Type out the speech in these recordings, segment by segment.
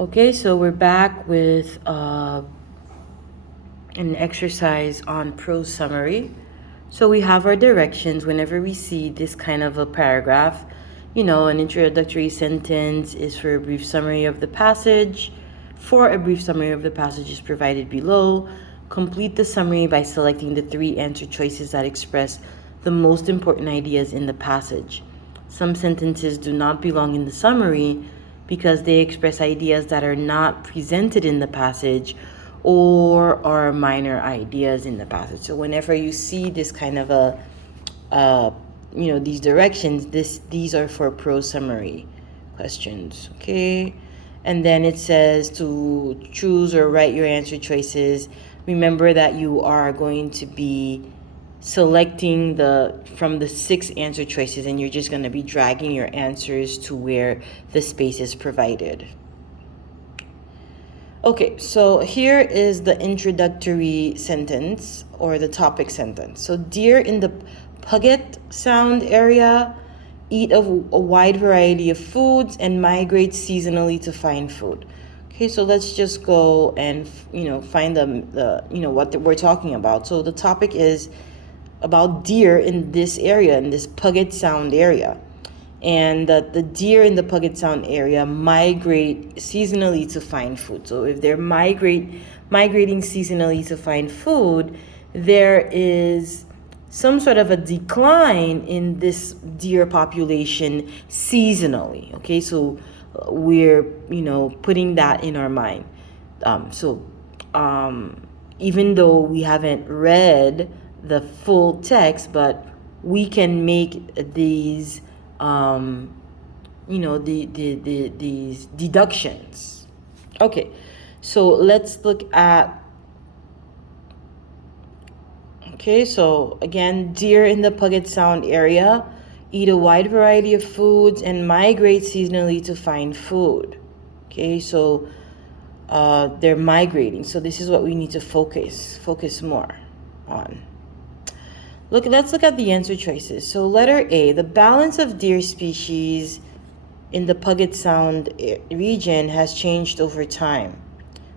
Okay, so we're back with an exercise on prose summary. So we have our directions whenever we see this kind of a paragraph. An introductory sentence is for a brief summary of the passage. For a brief summary of the passage is provided below. Complete the summary by selecting the 3 answer choices that express the most important ideas in the passage. Some sentences do not belong in the summary because they express ideas that are not presented in the passage or are minor ideas in the passage. So whenever you see this kind of these directions, these are for prose summary questions, okay? And then it says to choose or write your answer choices. Remember that you are going to be selecting from the 6 answer choices, and you're just going to be dragging your answers to where the space is provided. Okay, so here is the introductory sentence or the topic sentence. So deer in the Puget Sound area eat a wide variety of foods and migrate seasonally to find food. Okay, so let's just go and find the what we're talking about. So the topic is about deer in this area, in this Puget Sound area. And the deer in the Puget Sound area migrate seasonally to find food. So if they're migrating seasonally to find food, there is some sort of a decline in this deer population seasonally. Okay, so we're putting that in our mind. Even though we haven't read the full text, but we can make these these deductions. Okay, so let's look at. Okay, so again, deer in the Puget Sound area eat a wide variety of foods and migrate seasonally to find food. Okay, so they're migrating. So this is what we need to focus more on. Let's look at the answer choices. So letter A, the balance of deer species in the Puget Sound region has changed over time,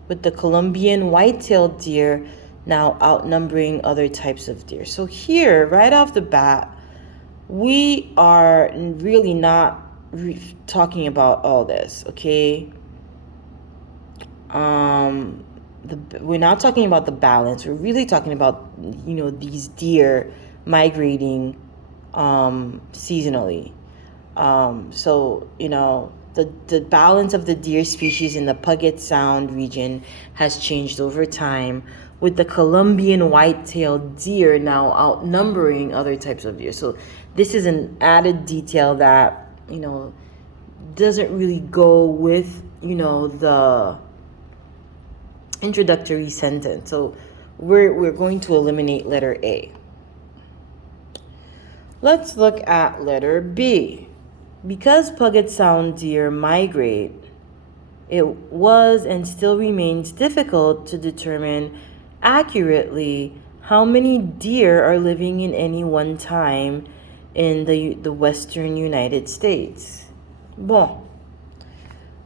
with the Columbian white-tailed deer now outnumbering other types of deer. So here, right off the bat, we are really not talking about all this, okay? We're not talking about the balance. We're really talking about, these deer migrating seasonally. The balance of the deer species in the Puget Sound region has changed over time, with the Columbian white-tailed deer now outnumbering other types of deer. So this is an added detail that, doesn't really go with, the introductory sentence. So we're going to eliminate letter A. Let's look at letter B. Because Puget Sound deer migrate, it was and still remains difficult to determine accurately how many deer are living in any one time in the western United States. Bon,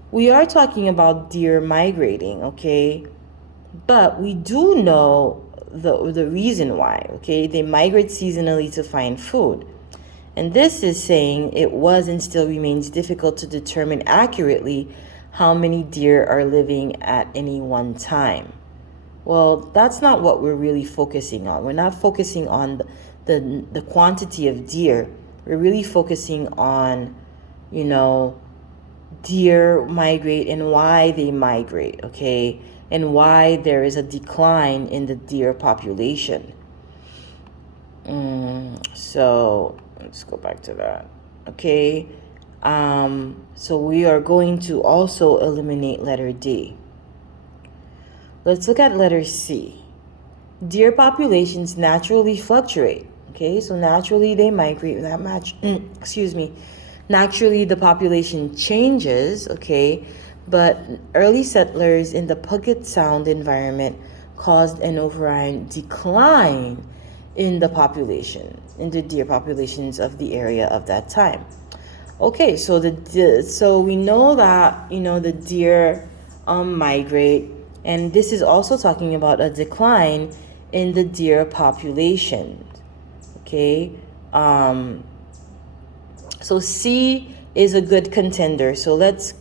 we are talking about deer migrating, okay? But we do know the reason why, okay? They migrate seasonally to find food. And this is saying it was and still remains difficult to determine accurately how many deer are living at any one time. Well, that's not what we're really focusing on. We're not focusing on the quantity of deer. We're really focusing on, deer migrate and why they migrate, okay? And why there is a decline in the deer population. So let's go back to that, okay? So we are going to also eliminate letter D. Let's look at letter C. Deer populations naturally fluctuate, okay? So naturally they migrate, naturally the population changes, okay? But early settlers in the Puget Sound environment caused an overall decline in the population, in the deer populations of the area of that time. Okay, so so we know that the deer migrate. And this is also talking about a decline in the deer population. Okay. So C is a good contender. So let's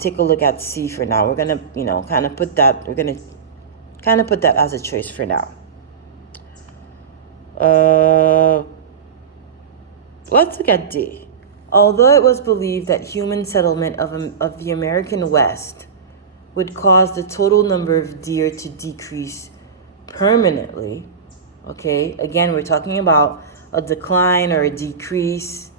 take a look at C for now. We're gonna, kind of put that. We're gonna kind of put that as a choice for now. Let's look at D. Although it was believed that human settlement of the American West would cause the total number of deer to decrease permanently, okay, again, we're talking about a decline or a decrease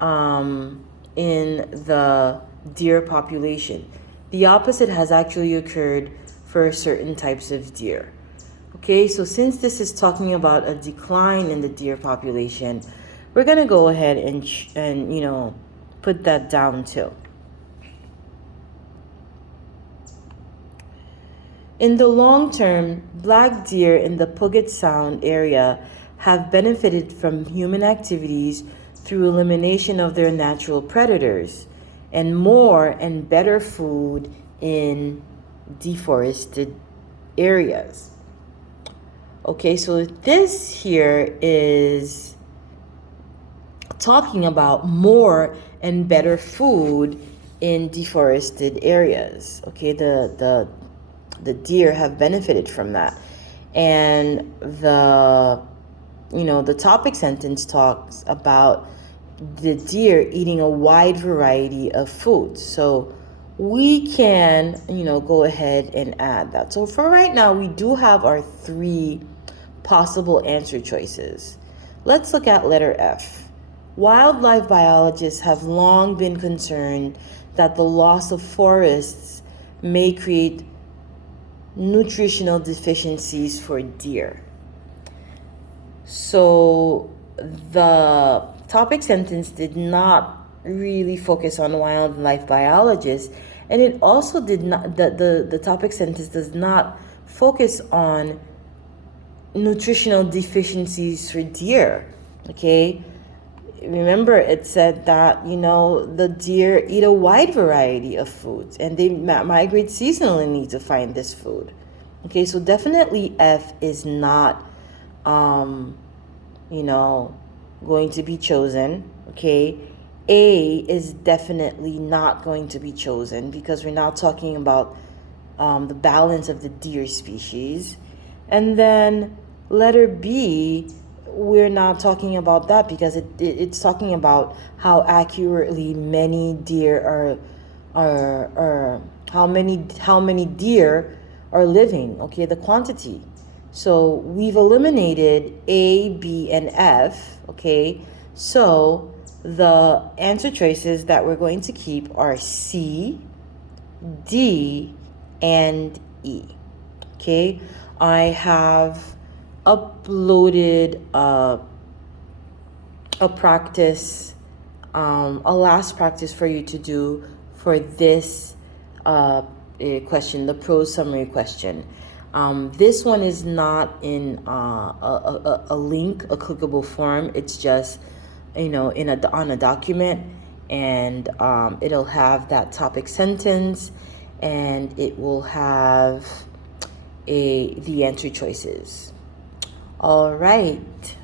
in the deer population. The opposite has actually occurred for certain types of deer. Okay, so since this is talking about a decline in the deer population, we're going to go ahead and put that down too. In the long term, black deer in the Puget Sound area have benefited from human activities through elimination of their natural predators and more and better food in deforested areas. Okay, so this here is talking about more and better food in deforested areas. Okay, the deer have benefited from that. And the topic sentence talks about the deer eating a wide variety of foods. So we can, go ahead and add that. So for right now, we do have our 3 possible answer choices. Let's look at letter F. Wildlife biologists have long been concerned that the loss of forests may create nutritional deficiencies for deer. So the topic sentence did not really focus on wildlife biologists, and it also did not, the topic sentence does not focus on nutritional deficiencies for deer. Okay, remember it said that the deer eat a wide variety of foods and they migrate seasonally to find this food. Okay, so definitely F is not going to be chosen. Okay, A is definitely not going to be chosen because we're not talking about the balance of the deer species. And then letter B, we're not talking about that because it's talking about how accurately many deer are how many deer are living, okay, the quantity. So we've eliminated A, B, and F, okay? So the answer choices that we're going to keep are C, D, and E, okay? I have uploaded a practice, a last practice for you to do for this question, the prose summary question. This one is not in a link, a clickable form. It's just, on a document, and it'll have that topic sentence, and it will have the answer choices. All right.